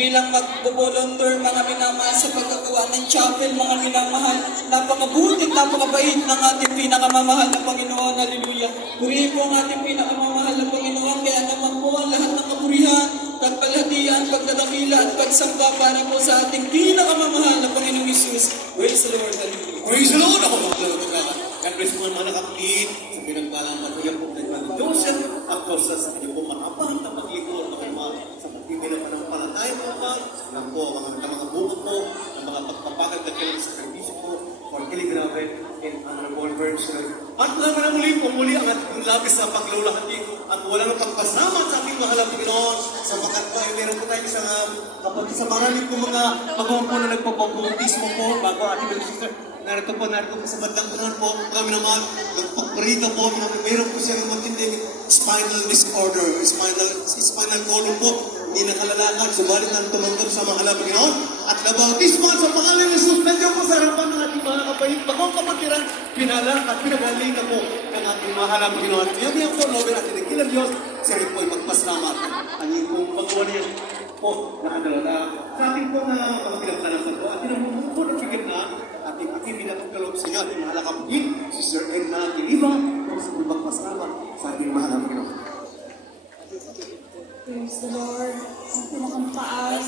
bilang mag-volunteer mga minamahal sa paggagawa ng chapel, mga minamahal. Napakabuti at napakabait ng ating pinakamamahal na Panginoon. Hallelujah. Purihin po ang ating pinakamamahal na Panginoon. Kaya naman po ang lahat ng kapurihan, pagpalhatian, pagdadakila at pagsamba para po sa ating pinakamamahal na Panginoong Isus. Praise the Lord. Hallelujah. Praise the Lord! Ako maglalagay. God bless mo mga nakapit sa pinagbalang patuloy po ng Brother Joseph. Ako sa inyo po mahabang na paglingkod sa pagpipila pa ng palataya po pa. Yan po mga buko po, ng mga pagpapagad na kailan sa servisyo po for Kiligrabe in honorable version. At naman ang muli ang ating labis sa paglulahati at walang pagpasama sa ating mahal na Panginoon sapagkat po ay meron po tayo isang kapatid sa marami po mga pagmampo na nagpapabautismo po bago ating sister. Narito po sa bandang unahan po, kami naman, nagpaparita po, mayroon po siyang matinding spinal disorder, spinal column po, hindi nakalalakad, subalit ang tumanggap sa mahal na Panginoon, at nabautismo sa pangalan ni Jesus, nandiyan po sa harapan ng ating mga kapahit, bakong kapatiran, pinalak at pinagaling na po ng ating mahal na Panginoon. Yan po, Lord, at tinikilan Diyos, siya rin po ay magpasalamat. Ang iyong pong pagawa niya po, na sa ating pong mga pinagtalasan po, at tinamumong po ng figure na, ating pinagkaloob sa inyo, ating mahal na kapatid, si Sir Edna Giliba, kung sa magpasalamat sa ating mahal na Panginoon. Praise the Lord. Ang pinakampaas